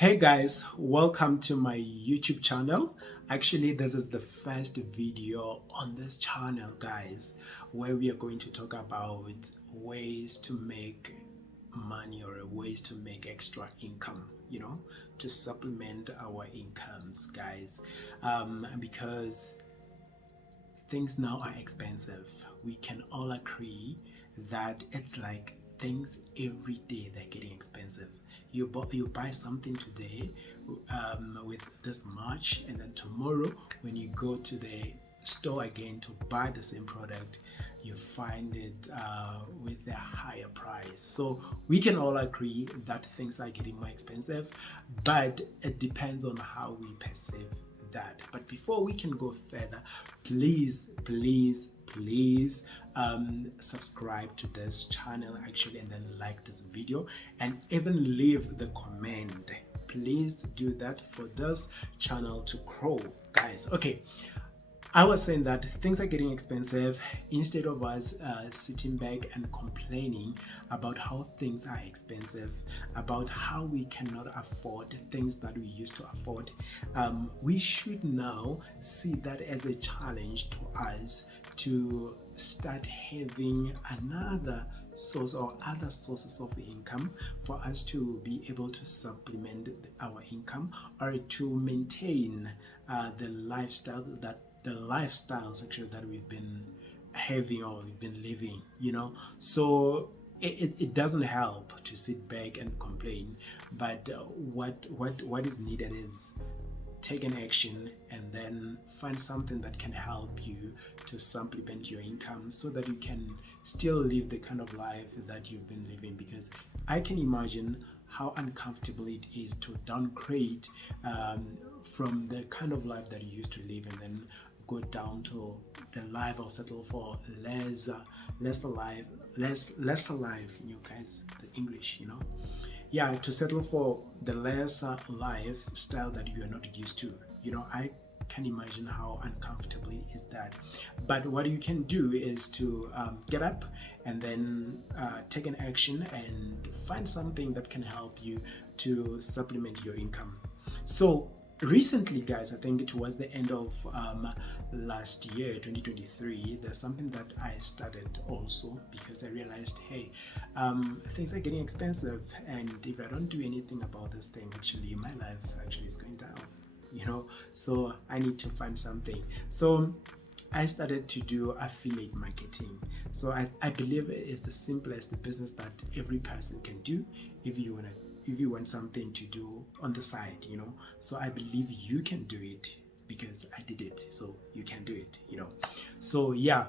Hey guys, welcome to my YouTube channel. Actually, this is the first video on this channel, guys, where we are going to talk about ways to make money or ways to make extra income, to supplement our incomes, guys. Because things now are expensive. We can all agree that it's like things every day they're getting expensive. You buy something today with this much, and then tomorrow when you go to the store again to buy the same product, you find it with a higher price. So we can all agree that things are getting more expensive, but it depends on how we perceive that. But before we can go further, please subscribe to this channel actually, and then like this video and even leave the comment. Please do that for this channel to grow, guys. Okay, I was saying that things are getting expensive. Instead of us sitting back and complaining about how things are expensive, about how we cannot afford things that we used to afford, we should now see that as a challenge to us to start having another source or other sources of income for us to be able to supplement our income, or to maintain the lifestyles actually that we've been having or we've been living. So it doesn't help to sit back and complain, but what is needed is take an action and then find something that can help you to supplement your income so that you can still live the kind of life that you've been living. Because I can imagine how uncomfortable it is to downgrade from the kind of life that you used to live and then go down to the life or settle for lesser life, you guys, the English, yeah, to settle for the lesser lifestyle that you are not used to. I can imagine how uncomfortable is that. But what you can do is to get up and then take an action and find something that can help you to supplement your income. So recently, guys, I think it was the end of last year 2023, there's something that I started also, because I realized, hey, things are getting expensive, and if I don't do anything about this thing, actually my life actually is going down, so I need to find something. So I started to do affiliate marketing. So I believe it is the simplest business that every person can do if you want something to do on the side. So I believe you can do it because I did it, so you can do it. So yeah,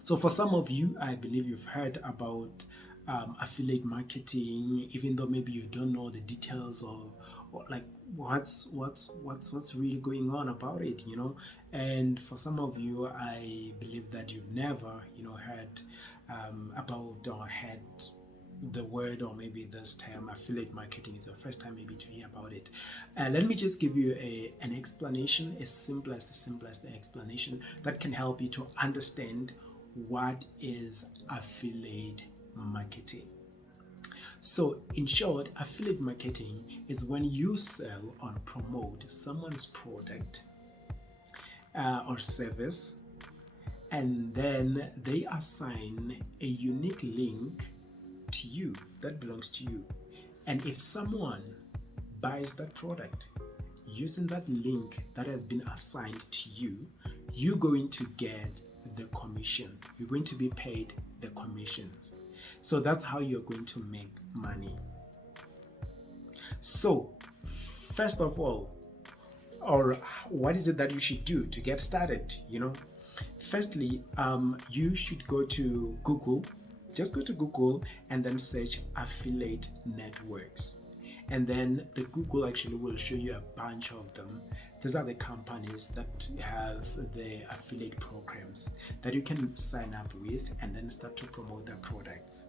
so for some of you, I believe you've heard about affiliate marketing, even though maybe you don't know the details or like what's really going on about it. And for some of you, I believe that you've never heard about or had the word, or maybe this term affiliate marketing is your first time maybe to hear about it. Let me just give you an explanation, as simple as the simplest explanation that can help you to understand what is affiliate marketing. So in short, affiliate marketing is when you sell or promote someone's product or service, and then they assign a unique link to you that belongs to you. And if someone buys that product using that link that has been assigned to you, you're going to get the commission. You're going to be paid the commissions. So that's how you're going to make money. So first of all, or what is it that you should do to get started? Firstly, you should go to Google. Just go to Google and then search affiliate networks, and then the Google actually will show you a bunch of them. These are the companies that have the affiliate programs that you can sign up with and then start to promote their products.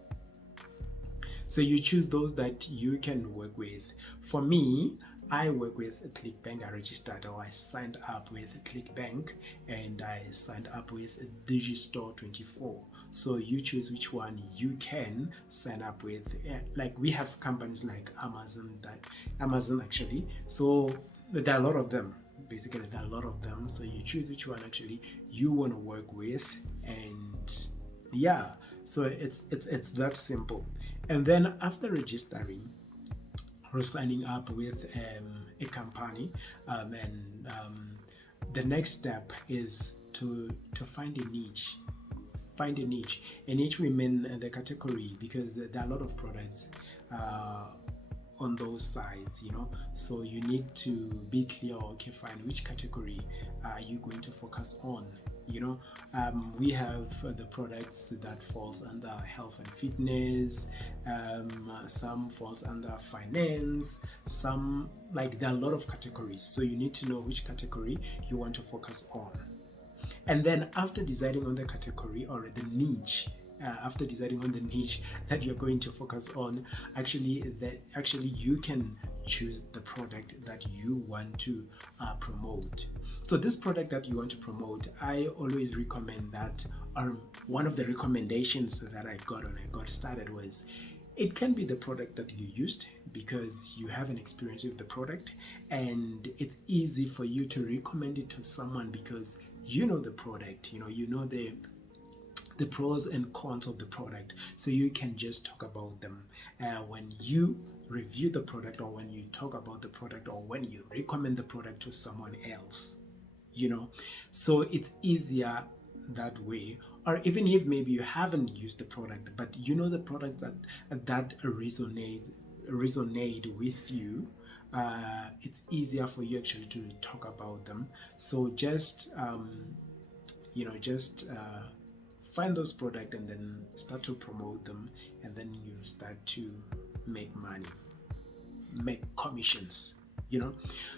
So you choose those that you can work with. For me, I work with ClickBank. I registered, or I signed up with ClickBank, and I signed up with Digistore24. So you choose which one you can sign up with. Like we have companies like Amazon actually. So there are a lot of them. Basically, there are a lot of them. So you choose which one actually you want to work with, and yeah. So it's that simple. And then after registering or signing up with a company, and the next step is to find a niche. Find a niche. A niche, we mean the category, because there are a lot of products on those sides, so you need to be clear. Okay, fine, which category are you going to focus on? We have the products that falls under health and fitness, some falls under finance, some, like, there are a lot of categories, so you need to know which category you want to focus on. And then after deciding on the category or the niche, after deciding on the niche that you're going to focus on, actually you can choose the product that you want to promote. So this product that you want to promote, I always recommend that, or one of the recommendations that I got when I got started was, it can be the product that you used because you have an experience with the product, and it's easy for you to recommend it to someone because you know the product, you know the pros and cons of the product, so you can just talk about them when you review the product, or when you talk about the product, or when you recommend the product to someone else. So it's easier that way. Or even if maybe you haven't used the product, but you know the product that resonate with you, it's easier for you actually to talk about them. So just find those products and then start to promote them, and then you start to make money, make commissions.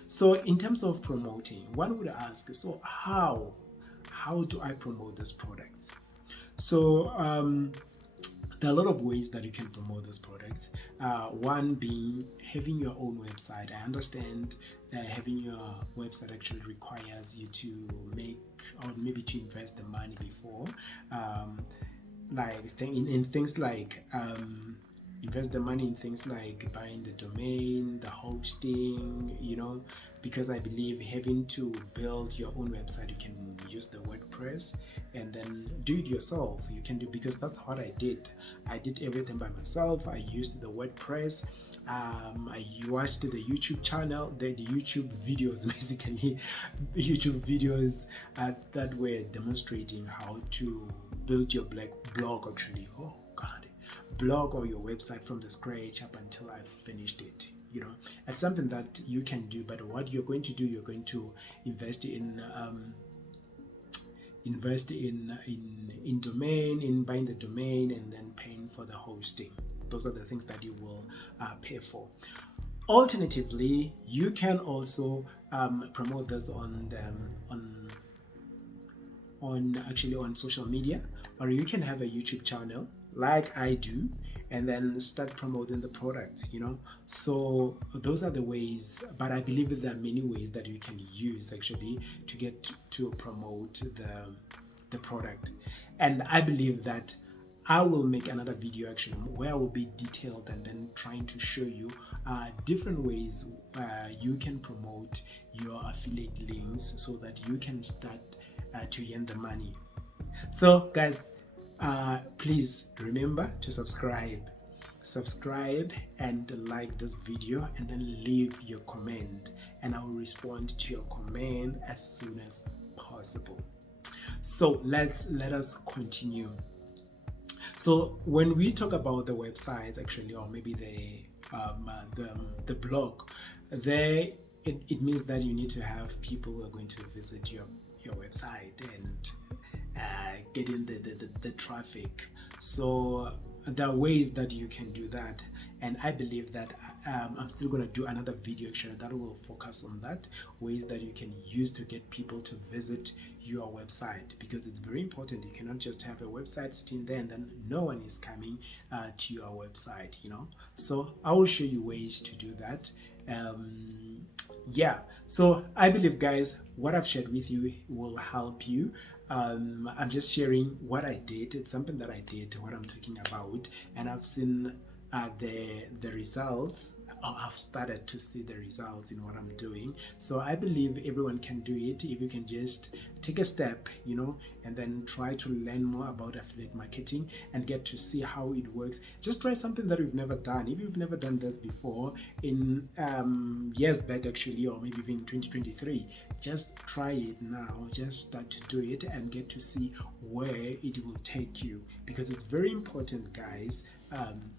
So in terms of promoting, one would ask, so how do I promote this product? So there are a lot of ways that you can promote this product. One being having your own website. I understand having your website actually requires you to make, or maybe to invest the money before, in things like invest the money in things like buying the domain, the hosting, because I believe having to build your own website, you can use the WordPress and then do it yourself. You can do, because that's what I did. I did everything by myself. I used the WordPress. I watched the YouTube channel, the YouTube videos, basically YouTube videos that were demonstrating how to build your blog actually. Oh God, blog or your website from the scratch up until I finished it. It's something that you can do, but what you're going to do, you're going to invest in domain, in buying the domain, and then paying for the hosting. Those are the things that you will pay for. Alternatively, you can also promote this on social media, or you can have a YouTube channel like I do, and then start promoting the product. So those are the ways, but I believe that there are many ways that you can use actually to get to promote the product. And I believe that I will make another video actually where I will be detailed and then trying to show you different ways you can promote your affiliate links so that you can start to earn the money. So guys, please remember to subscribe and like this video, and then leave your comment, and I will respond to your comment as soon as possible. So let us continue. So when we talk about the website actually, or maybe the blog, it means that you need to have people who are going to visit your website and get in the traffic. So there are ways that you can do that, and I believe that I'm still going to do another video actually that will focus on that, ways that you can use to get people to visit your website, because it's very important. You cannot just have a website sitting there and then no one is coming to your website, you know. So I will show you ways to do that. Yeah, so I believe, guys, what I've shared with you will help you. I'm just sharing what I did. It's something that I did, what I'm talking about, and I've seen the results. I've started to see the results in what I'm doing. So I believe everyone can do it if you can just take a step, you know, and then try to learn more about affiliate marketing and get to see how it works. Just try something that you've never done. If you've never done this before, in years back actually, or maybe even 2023, just try it now. Just start to do it and get to see where it will take you, because it's very important, guys,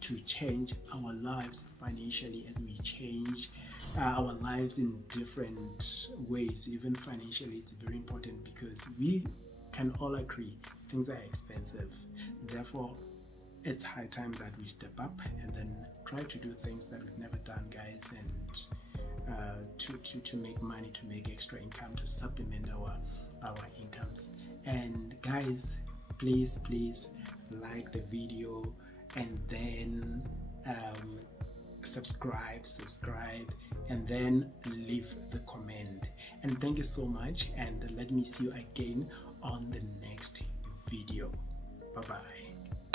to change our lives financially as we change our lives in different ways. Even financially, it's very important, because we can all agree things are expensive. Therefore, it's high time that we step up and then try to do things that we've never done, guys, and to make money, to make extra income, to supplement our incomes. And guys, please like the video, and then subscribe, and then leave the comment. And thank you so much, and let me see you again on the next video. Bye bye.